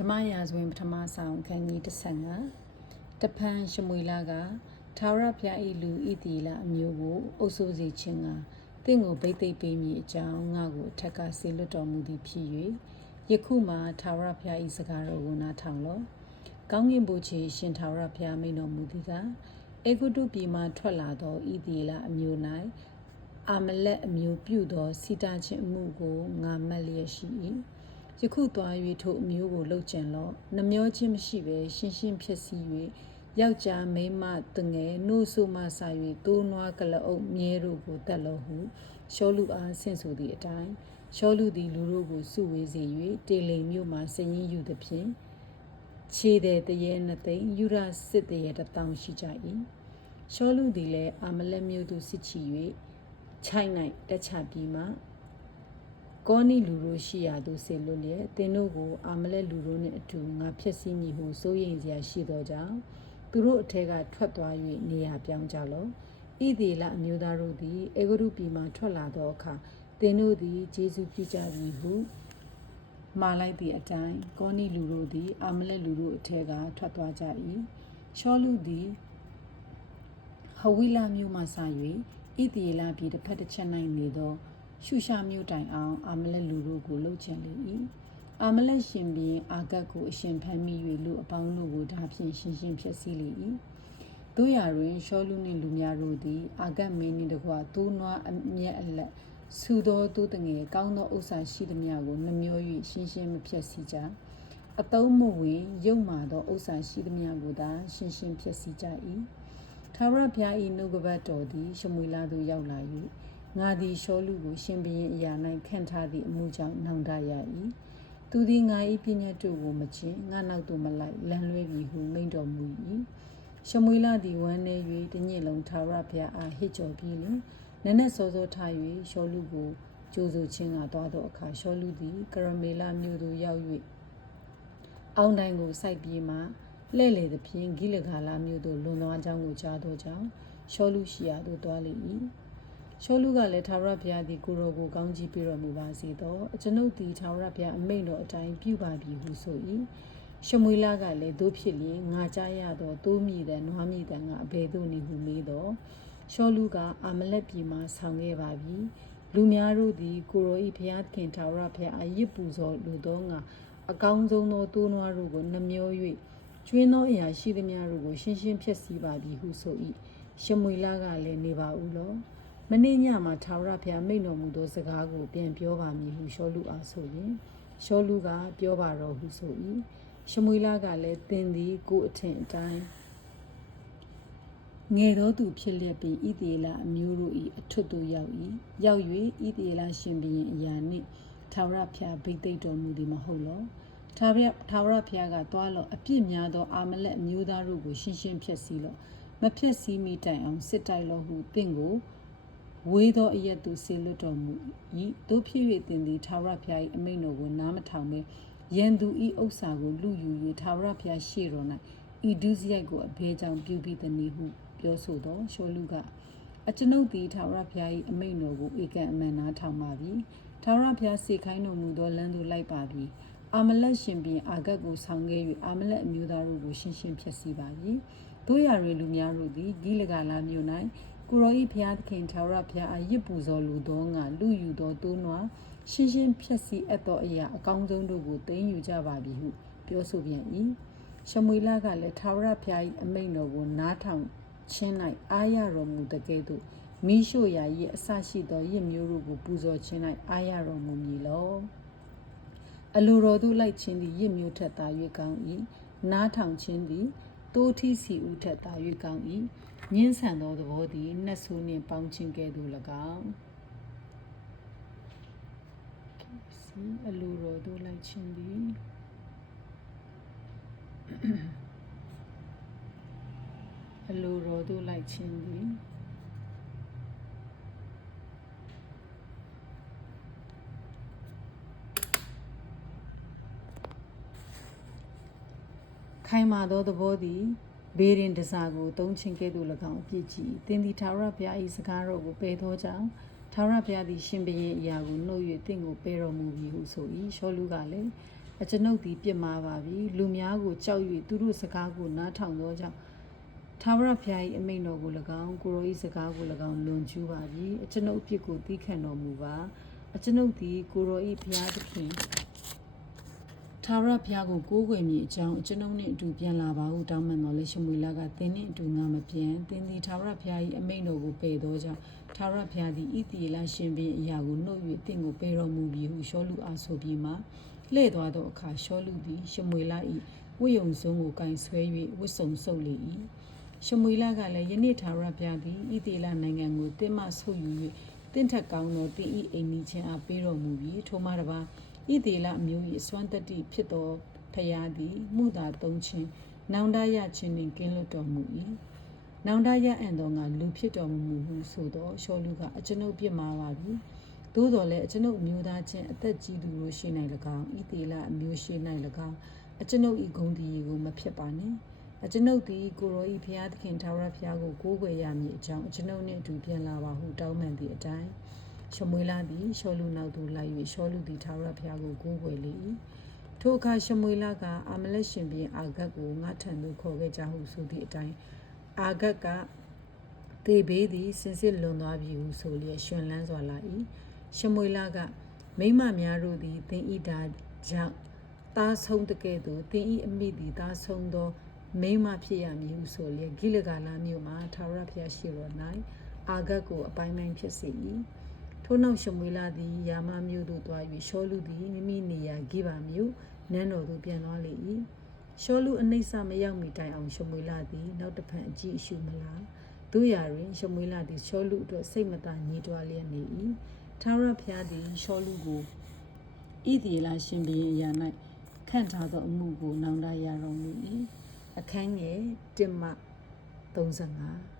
ဓမ္မရာဇဝင်ပထမဆောင်ခန်းကြီး15တဖန်ရှမွေလာကထာဝရဘုရား၏လူဣတိလအမျိုးကိုအုပ်စိုးစေခြင်းကတင့်ကိုဗိသိက်ပေးမည်အကြောင်းငါကိုအထက်ကဆေလွတ်တော်မူသည်ဖြစ်၍ယခုမှထာဝရဘုရား၏စကားတော်ကိုနားထောင်လော့ကောင်းကင်ဘုရားရှင်ထာဝရဘုရားမိန့်တော်မူသည်ကအေဂုတုပြည်မှထွက်လာသောဣတိလအမျိုး၌အာမလက်အမျိုးပြုသောစီတာခြင်းအမှုကိုငါမှတ်လျက်ရှိ၏ယခုသွား၍ထိုအမျိုးကိုလှုပ်ကြံလော့နှမျောခြင်းမရှိဘဲရှင်းရှင်းဖြစ်စီ၍ယောက်ျားမိန်းမတငယ်နှုတ်ဆိုမှဆာ၍တိုးနွားကလအုပ်မြဲတို့ကိုတတ်လော့ဟုရှောလူအားဆင့်ဆိုသည့်အတိုင်းရှောလူသည်လူတို့ကိုစုဝေးစေ၍တေလိမ်မြို့မှစည်ရင်းယူသည်ဖြင့်ခြေသည်တရေနှစ်သိန်းယူရစစ်တရေတစ်တောင်းရှိကြ၏ရှောလူသည်လည်းအာမလက်မြို့သို့စစ်ချီ၍ချိုင်၌တက်ချပြီးမှကောနီလူတို့ရှိရာသို့ဆေလွတ်လျက်သင်တို့ကိုအာမလက်လူတို့နှင့်အတူငါဖျက်ဆီးမည်ဟုစိုးရိမ်စရာရှိသောကြောင့်သူတို့အထက်ကထွက်သွား၍နေရာပြောင်းကြလော့ဣသေလအမျိုးသားတို့သည်အေဂရုပြည်မှထွက်လာသောအခါသင်တို့သည်ဂျေဇုပြုကြပြီဟုမှာလိုက်သည့်အတိုင်းကောနီလူတို့သည်အာမလက်လူတို့အထက်ကထွက်သွားကြ၏ရှောလူသည်ဟဝိလမြို့မှစ၍ဣသေလပြည်တစ်ဖက်တစ်ချက်၌နေသောရှုရှာမြို့တိုင်အောင်အာမလက်လူတို့ကိုလှုပ်ချင်လေ၏အာမလက်ရှင်ဘီအာဂတ်ကိုအရှင်ဖမ်းမိ၍လူအပေါင်းတို့ကိုဓာဖြင့်ရှင်းရှင်းဖျက်ဆီးလေ၏တို့ရာတွင်ရှောလူနှင့်လူများတို့သည်အာဂတ်မင်းနှင့်တကွသိုးနွားအမျက်အလက်ဆူသောသိုးတငယ်ကောင်းသောဥစ္စာရှိသမျှကိုနှမျော၍ရှင်းရှင်းမဖျက်ဆီးကြအတုံးမဝင်ရုပ်မာသောဥစ္စာရှိသမျှကိုသာရှင်းရှင်းဖျက်ဆီးကြ၏ထာဝရဘုရား၏နှုတ်ကပတ်တော်သည်ရှမွေလသို့ရောက်လာ၍ငါသည်ရှောလူကိုရှင်ဘုရင်အရာ၌ခန့်ထားသည့်အမှုကြောင့်နှောင့်တရ၏သူသည်ငါ၏ပြည့်ညတ်တို့ကိုမကျင့်ငါနောက်သို့မလိုက်လမ်းလွဲပြီဟုမိန့်တော်မူ၏ရှမွေလသည်ဝမ်းနည်း၍တညစ်လုံးထာဝရဘုရားအားဟစ်ကြော်ပြီးလျှင်နက်နက်စောစောထ၍ရှောလူကိုကြိုးဆိုခြင်းကသွားသောအခါရှောလူသည်ကရမေလမြို့သို့ရောက်၍အောင်းတိုင်းကိုစိုက်ပြီးမှလှဲ့လေသဖြင့်ဂိလဂါလမြို့သို့လွန်သွားကြောင်းကိုကြားသောကြောင့်ရှောလူရှိရာသို့သွားလေ၏ရှောလူကလည်းထာဝရဘုရားသည်ကိုယ်တော်ကိုကောင်းချီးပေးတော်မူပါစေသောအကျွန်ုပ်သည်ထာဝရဘုရားအမိန့်တော်အတိုင်းပြုပါပြီဟုဆို၏ရှမွေလကလည်းတို့ဖြစ်လျင်ငါကြားရသောသိုးမြည်တဲ့နွားမြည်တဲ့ကအဘယ်သို့နေဟုမေးသောရှောလူကအာမလက်ပြည်မှဆောင်ခဲ့ပါပြီလူများတို့သည်ကိုယ်တော်၏ဘုရားသခင်ထာဝရဘုရားအယစ်ပူဇော်လိုသောငါအကောင်းဆုံးသောသိုးနွားတို့ကိုနှမျော၍ကျွင်းသောအရာရှိသမျှတို့ကိုရှင်းရှင်းဖျက်ဆီးပါပြီဟုဆို၏ရှမွေလကလည်းနေပါဦးလောမနေ့ညမှာထာဝရဘုရားမိန့်တော်မူသောစကားကိုပြန်ပြောပါမည်ဟုရှောလူအားဆိုရင်ရှောလူကပြောပါတော့ဟုဆို၏ရှမွေလကလည်းသင်သည်ကိုယ်အထင်အတိုင်းငယ်သောသူဖြစ်လျက်ပင်ဣသေလအမျိုးတို့၏အထွတ်သို့ရောက်၍ဣသေလရှင်ဘုရင်အရာနှင့်ထာဝရဘုရားဗိသိက်တော်မူသည်မဟုတ်လောထာဝရဘုရားကသွားလော့အပြစ်များသောအာမလက်အမျိုးသားတို့ကိုရှင်းရှင်းဖျက်ဆီးလော့မဖျက်ဆီးမိတိုင်အောင်စစ်တိုက်လော့ဟုသင်ကိုဝေးသောအရက်သို့ဆေလွတ်တော်မူ၏တို့ဖြစ်၍သင်သည်ထာဝရဘုရား၏အမိန့်တော်ကိုနားမထောင်ဘဲရန်သူ၏ဥစ္စာကိုလူယူ၍ထာဝရဘုရားရှေ့တော်၌ဤဒုစရိုက်ကိုအဘယ်ကြောင့်ပြုပြီးသနည်းဟုပြောဆိုသောရှောလူကအကျွန်ုပ်သည်ထာဝရဘုရား၏အမိန့်တော်ကိုဧကန်အမှန်နားထောင်ပါပြီထာဝရဘုရားစေခိုင်းတော်မူသောလမ်းသို့လိုက်ပါပြီအာမလက်ရှင်ပြင်အာဂတ်ကိုဆောင်ခဲ့၍အာမလက်အမျိုးသားတို့ကိုရှင်းရှင်းဖျက်ဆီးပါပြီတို့ရတွင်လူများတို့သည်ဂိလဂါလမြို့၌ကိုရောဤဘုရားသခင်ထာဝရဘုရားအယစ်ပူဇော်လူသောငါလူယူသောသိုးနွားရှင်းရှင်းဖျက်ဆီးအပ်သောအရာအကောင်းဆုံးတို့ကိုသိမ်းယူကြပါပြီဟုပြောဆိုပြန်၏ရှမွေလကလည်းထာဝရဘုရား၏အမိန့်တော်ကိုနားထောင်ခြင်း၌အားရတော်မူတဲ့ကဲ့သို့မိရှို့ရာ၏အစရှိသောရစ်မျိုးတို့ကိုပူဇော်ခြင်း၌အားရတော်မူမည်လောအလိုတော်သို့လိုက်ခြင်းသည်ရစ်မျိုးထက်သာ၍ကောင်း၏နားထောင်ခြင်းသည်တိုးထီးစီဦးထက်သာ၍ကောင်း၏ညှင်းဆန်သောသဘောသည်နှက်ဆိုးနှင့်ပေါင်းခြင်းကဲ့သို့၎င်းအလိုတော်သို့လိုက်ခြင်းသည်အလိုတော်သို့လိုက်ခြင်းသည်ခိုင်မာသောသဘောသည်ဘေးရင်တစားကိုသုံးခြင်းကဲ့သို့၎င်းအပြစ်ကြီးသင်သည်ထာဝရဘုရား၏စကားတော်ကိုပယ်သောကြောင့်ထာဝရဘုရားသည်ရှင်ဘုရင်အရာကိုနှုတ်၍သင်ကိုပယ်တော်မူပြီဟုဆို၏ရှောလူကလည်း အကျွန်ုပ်သည်ပြစ်မှားပါပြီလူများကိုကြောက်၍သူတို့စကားကိုနားထောင်သောကြောင့်ထာဝရဘုရား၏အမိန့်တော်ကို၎င်းကိုရော၏စကားကို၎င်းလွန်ကျူးပါပြီအကျွန်ုပ်အပြစ်ကိုသီးခံတော်မူပါအကျွန်ုပ်သည်ကိုရော၏ဘုရားသခင်ထာဝရဘုရားကိုကိုးကွယ်မည်အကြောင်းအကျွန်ုပ်နှင့်အတူပြန်လာပါဟုတောင်းပန်တော်လေရှမွေလကသင်နှင့်အတူငါမပြန်သင်သည်ထာဝရဘုရား၏အမိန့်တော်ကိုပယ်သောကြောင့်ထာဝရဘုရားသည်ဣသရေလရှင်ဘုရင်အရာကိုနှုတ်၍သင်ကိုပယ်တော်မူပြီဟုရှောလူအားဆိုပြီးမှလှည့်သွားသောအခါရှောလူသည်ရှမွေလ၏ဝိယုံစုံကိုကင်ဆွဲ၍ဝတ်စုံဆုပ်လေ၏ရှမွေလကလည်းယနေ့ထာဝရဘုရားသည်ဣသရေလနိုင်ငံကိုသင်မှဆုပ်ယူ၍သင်ထက်ကောင်းသောသင်၏အိမ်နီးချင်းအားပေးတော်မူပြီးထိုမှတပါဣသရေလအမျိုး၏အစွမ်းတတ္တိဖြစ်သောဖျားသည်မှုသာသုံးခြင်းနောင်တရခြင်းနှင့်ကင်းလွတ်တော်မူ၏နောင်တရအံ့သောငါလူဖြစ်တော်မူဟုဆိုသောရှောလူကအကျွန်ုပ်ပြစ်မှားပါပြီသို့တော်လည်းအကျွန်ုပ်မျိုးသားချင်းအသက်ကြီးသူတို့ရှိ၌၎င်းဣသရေလအမျိုးရှိ၌၎င်းအကျွန်ုပ်၏ဂုဏ်တည်ကိုမဖြစ်ပါနှင့်အကျွန်ုပ်သည်ကိုရော၏ဘုရားသခင်ထာဝရဘုရားကိုကိုးကွယ်ရမည်အကြောင်းအကျွန်ုပ်နှင့်အတူပြန်လာပါဟုတောင်းပန်သည့်အတိုင်းရှမွေလသည်ရှောလူနောက်သို့လိုက်၍ရှောလူသည်ထာဝရဘုရားကိုကိုးကွယ်လေ၏ထိုအခါရှမွေလကအာမလက်ရှင်ဘုရင်အာဂတ်ကိုငါထံသို့ခေါ်ခဲ့ကြဟုဆိုသည့်အတိုင်းအာဂတ်ကတေဘေးသည်စင်စစ်လွန်သွားပြီဟုဆိုလျက်ရှင်လန်းစွာလာ၏ရှမွေလကမိမများတို့သည်သင်ဤဒါကြောင့်သားဆုံးတကဲ့သို့သင်ဤအမိသည်သားဆုံးသောမိမဖြစ်ရမည်ဟုဆိုလျက်ဂိလဂါလမြို့မှာထာဝရဘုရားရှိတော်၌အာဂတ်ကိုအပိုင်းပိုင်းဖြစ်စေ၏ထို့နောက်ရှမွေလသည်ယာမမြို့သို့သွား၍ရှောလူသည်မိမိနေရာဂိဗာမြို့နန်းတော်သို့ပြန်သွားလေ၏ရှောလူအနှိမ့်စမရောက်မီတိုင်အောင်ရှမွေလသည်နောက်တစ်ဖန်အကြည့်အရှုမလားတို့ရာတွင်ရှမွေလသည်ရှောလူအတွက်စိတ်မသာညှိတွားလျက်နေ၏ထာဝရဘုရားသည်ရှောလူကိုဣသရေလရှင်ဘုရင်အရာ၌ခန့်ထားသောအမှုကိုနောင်တရတော်မူ၏အခန်းငယ်1မှ35